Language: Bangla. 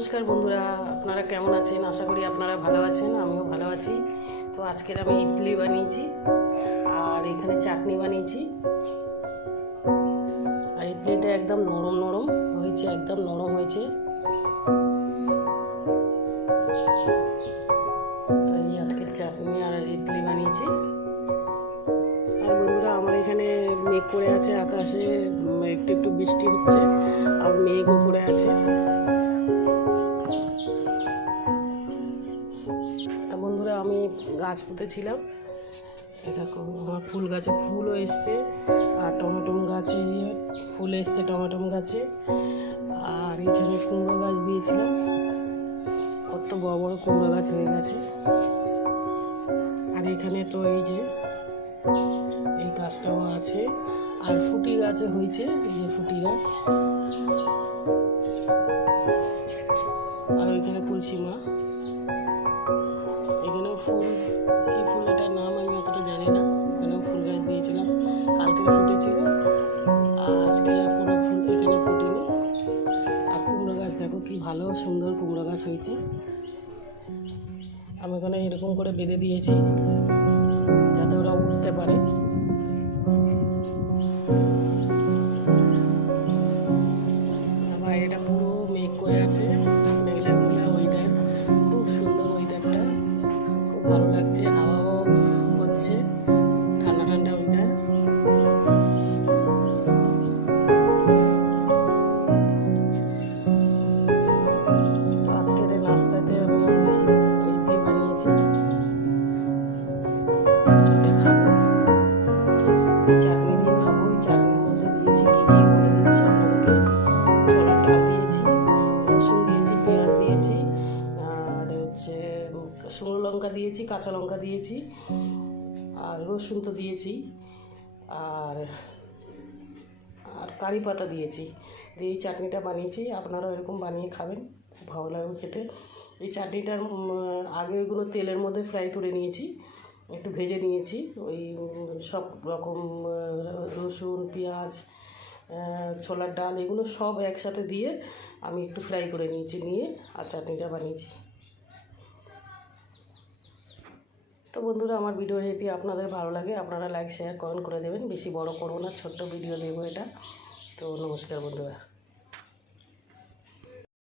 নমস্কার বন্ধুরা, আপনারা কেমন আছেন? আশা করি আপনারা ভালো আছেন, আমিও ভালো আছি। তো আজকের আমি ইডলি বানিয়েছি আর এখানে চাটনি বানিয়েছি। আর ইডলিটা একদম নরম নরম হয়েছে, একদম নরম হয়েছে। তাই আজকে চাটনি আর ইডলি বানিয়েছি। আর বন্ধুরা, আমার এখানে মেঘ করে আছে, আকাশে একটু একটু বৃষ্টি হচ্ছে আর মেঘও করে আছে। বন্ধুরা, আমি গাছ পুঁতেছিলাম, দেখো আমার ফুল গাছে ফুলও এসছে আর টমেটো গাছে ফুল এসছে, টমেটো গাছে। আর এখানে কুমড়ো গাছ দিয়েছিলাম, কত বড় বড় কুমড়ো গাছ হয়ে গেছে। আর এখানে তো এই যে এই গাছটাও আছে, আর ফুটি গাছে হয়েছে, এই যে ফুটি গাছ। আর ওইখানে তুলসী মা, এখানেও ফুল, কি ফুল এটার নাম আমি অতটা জানি না। এখানেও ফুল গাছ দিয়েছিলাম, কালকে ফুটেছিল আর আজকে আর কোনো ফুল এখানে ফুটেনি। আর কুমড়ো গাছ দেখো কি ভালো সুন্দর কুমড়ো গাছ হয়েছে। আমি এখানে এরকম করে বেঁধে দিয়েছি যাতে ওরা উঠতে পারে। বাইরেটা পুরো মেঘ করে আছে, মেঘলা মেঘলা ওয়েদার, খুব সুন্দর ওয়েদারটা, খুব ভালো লাগছে। হাওয়াও হচ্ছে, ঠান্ডা ঠান্ডা ওয়েদার। তো আজকের নাস্তাতে আমি ইডলি বানিয়েছি, এটা খাবো, চাটনি দিয়ে খাবো। এই চাটনির মধ্যে দিয়েছি কী কী বলে দিচ্ছি আপনাদেরকে। ছোলার ডাল দিয়েছি, রসুন দিয়েছি, পেঁয়াজ দিয়েছি, আর হচ্ছে শুকনো লঙ্কা দিয়েছি, কাঁচা লঙ্কা দিয়েছি, আর রসুন তো দিয়েছি, আর আর কারি পাতা দিয়েছি দিয়ে এই চাটনিটা বানিয়েছি। আপনারাও এরকম বানিয়ে খাবেন, খুব ভালো লাগবে খেতে। এই চাটনিটার আগে ওইগুলো তেলের মধ্যে ফ্রাই করে নিয়েছি, একটু ভেজে নিয়েছি। ওই সব রকম রসুন, পেঁয়াজ, ছোলার ডাল এগুলো সব একসাথে দিয়ে আমি একটু ফ্রাই করে নিয়েছি, নিয়ে আর চাটনিটা বানিয়েছি। তো বন্ধুরা, আমার ভিডিও যদি আপনাদের ভালো লাগে আপনারা লাইক শেয়ার কমেন্ট করে দেবেন। বেশি বড় করবো না, ছোট্ট ভিডিও দেবো এটা। তো নমস্কার বন্ধুরা।